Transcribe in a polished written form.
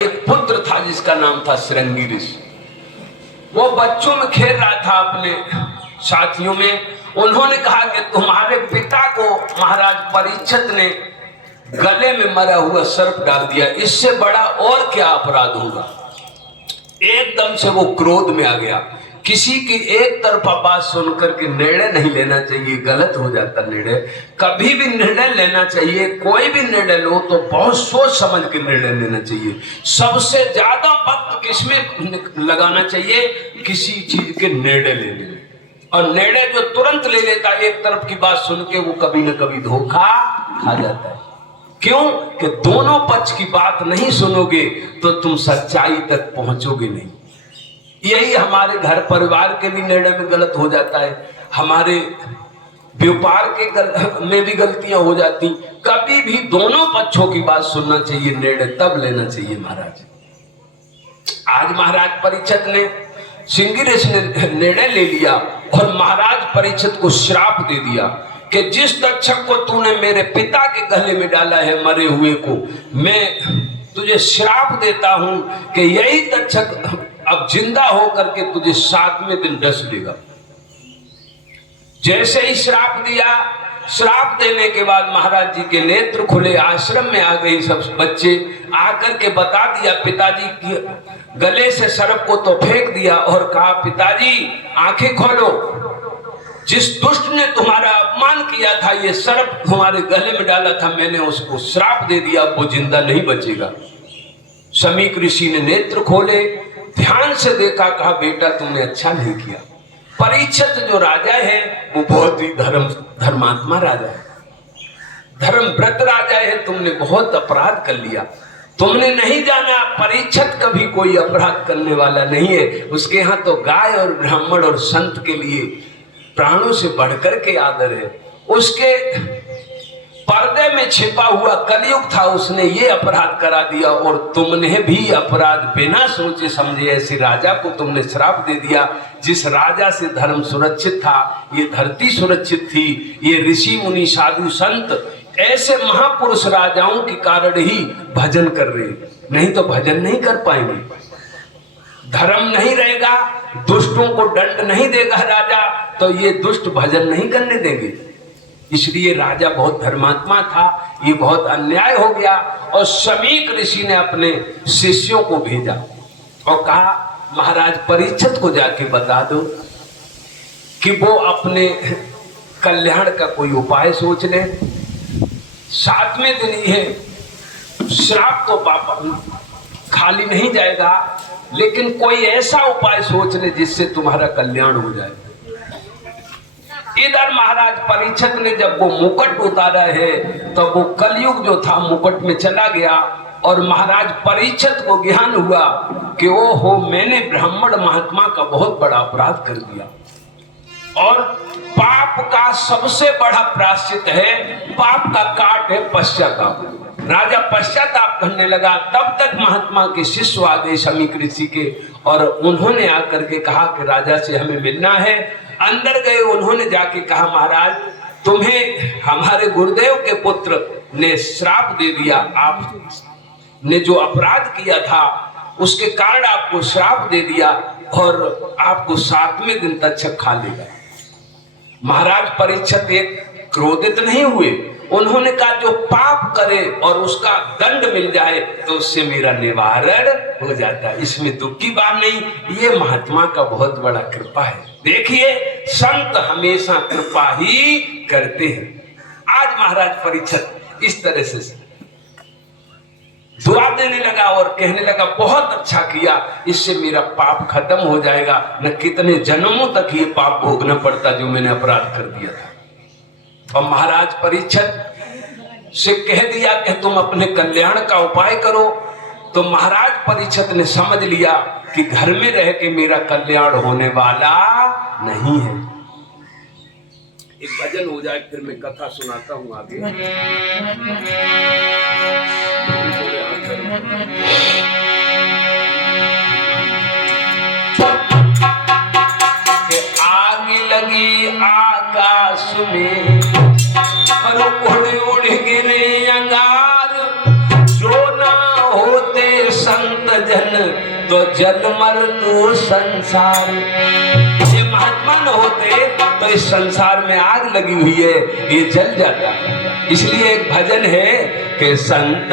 एक पुत्र था जिसका नाम था श्रृंगी ऋषि। वो बच्चों में खेल रहा था अपने साथियों में। उन्होंने कहा कि तुम्हारे पिता को महाराज परीक्षित ने गले में मरा हुआ सर्प डाल दिया, इससे बड़ा और क्या अपराध होगा। एकदम से वो क्रोध में आ गया। किसी की एक तरफा बात सुनकर के निर्णय नहीं लेना चाहिए, गलत हो जाता निर्णय। कभी भी निर्णय लेना चाहिए, कोई भी निर्णय लो तो बहुत सोच समझ के निर्णय लेना चाहिए। सबसे ज्यादा वक्त किसमें लगाना चाहिए? किसी चीज के निर्णय लेने में। और निर्णय जो तुरंत ले लेता है एक तरफ की बात सुन के, वो कभी न कभी धोखा खा जाता है। क्यों? कि दोनों पक्ष की बात नहीं सुनोगे तो तुम सच्चाई तक पहुंचोगे नहीं। यही हमारे घर परिवार के भी निर्णय में गलत हो जाता है, हमारे व्यापार के में भी गलतियां हो जाती। कभी भी दोनों पक्षों की बात सुनना चाहिए, निर्णय तब लेना चाहिए महाराज। आज महाराज परीक्षित ने, श्रृंगी ऋषि ने निर्णय ले लिया और महाराज परीक्षित को श्राप दे दिया कि जिस तक्षक को तूने मेरे पिता के गले में डाला है मरे हुए को, मैं तुझे श्राप देता हूं कि यही तक्षक अब जिंदा होकर के तुझे 7वें दिन डस देगा। जैसे ही श्राप दिया, श्राप देने के बाद महाराज जी के नेत्र खुले, आश्रम में आ गई सब बच्चे, आकर के बता दिया पिताजी की गले से सर्प को तो फेंक दिया और कहा पिताजी आंखें खोलो, जिस दुष्ट ने तुम्हारा अपमान किया था, ये सर्प तुम्हारे गले में डाला था, मैंने उसको श्राप दे दिया, वो जिंदा नहीं बचेगा। समीक ऋषि ने नेत्र खोले, ध्यान से देखा, कहा बेटा तुमने अच्छा नहीं किया। परीक्षित जो राजा है वो बहुत ही धर्मात्मा राजा है, धर्मव्रत राजा है, तुमने बहुत अपराध कर लिया। तुमने नहीं जाना परीक्षित कभी कोई अपराध करने वाला नहीं है। उसके यहाँ तो गाय और ब्राह्मण और संत के लिए प्राणों से बढ़कर के आदर है। उसके पर्दे में छिपा हुआ कलयुग था, उसने ये अपराध करा दिया और तुमने भी अपराध बिना सोचे समझे ऐसे राजा को तुमने श्राप दे दिया। जिस राजा से धर्म सुरक्षित था, ये धरती सुरक्षित थी, ये ऋषि मुनि साधु संत ऐसे महापुरुष राजाओं के कारण ही भजन कर रहे, नहीं तो भजन नहीं कर पाएंगे। धर्म नहीं रहेगा, दुष्टों को दंड नहीं देगा राजा, तो ये दुष्ट भजन नहीं करने देंगे। इसलिए राजा बहुत धर्मात्मा था, ये बहुत अन्याय हो गया। और समीक ऋषि ने अपने शिष्यों को भेजा और कहा महाराज परीक्षित को जाके बता दो कि वो अपने कल्याण का कोई उपाय सोच ले। 7वें दिन ये श्राप तो पापा खाली नहीं जाएगा, लेकिन कोई ऐसा उपाय सोच ले जिससे तुम्हारा कल्याण हो जाए। इधर महाराज परीक्षित ने जब वो मुकुट उतारा है तो वो कलयुग जो था मुकुट में चला गया और महाराज परीक्षित को ज्ञान हुआ कि ओहो मैंने ब्राह्मण महात्मा का बहुत बड़ा अपराध कर दिया। और पाप का सबसे बड़ा प्रायश्चित है, पाप का काट है पश्चाताप। राजा पश्चाताप करने लगा। तब तक महात्मा के शिष्य आ गए समीक ऋषि के और उन्होंने आकर के कहा कि राजा से हमें मिलना है। अंदर गए, उन्होंने जाके कहा महाराज तुम्हें हमारे गुरुदेव के पुत्र ने श्राप दे दिया, आपने जो अपराध किया था उसके कारण आपको श्राप दे दिया और आपको 7वें दिन तक्षक खा लेगा। महाराज परीक्षित एक क्रोधित नहीं हुए, उन्होंने कहा जो पाप करे और उसका दंड मिल जाए तो उससे मेरा निवारण हो जाता है, इसमें दुख की बात नहीं। ये महात्मा का बहुत बड़ा कृपा है। देखिए संत हमेशा कृपा ही करते हैं। आज महाराज परीक्षित इस तरह से दुआ देने लगा और कहने लगा बहुत अच्छा किया, इससे मेरा पाप खत्म हो जाएगा, न कितने जन्मों तक ये पाप भोगना पड़ता जो मैंने अपराध कर दिया था। और महाराज परीक्षित से कह दिया कि तुम अपने कल्याण का उपाय करो। तो महाराज परीक्षित ने समझ लिया कि घर में रह के मेरा कल्याण होने वाला नहीं है। एक भजन हो जाए फिर मैं कथा सुनाता हूं आगे। आग लगी आकाश में और उड़ उड़ गिरे अंगार, जो ना होते संत जन तो जन्म मृत्यु संसार। ये महात्मा न होते तो इस संसार में आग लगी हुई है, ये जल जाता। इसलिए एक भजन है कि संत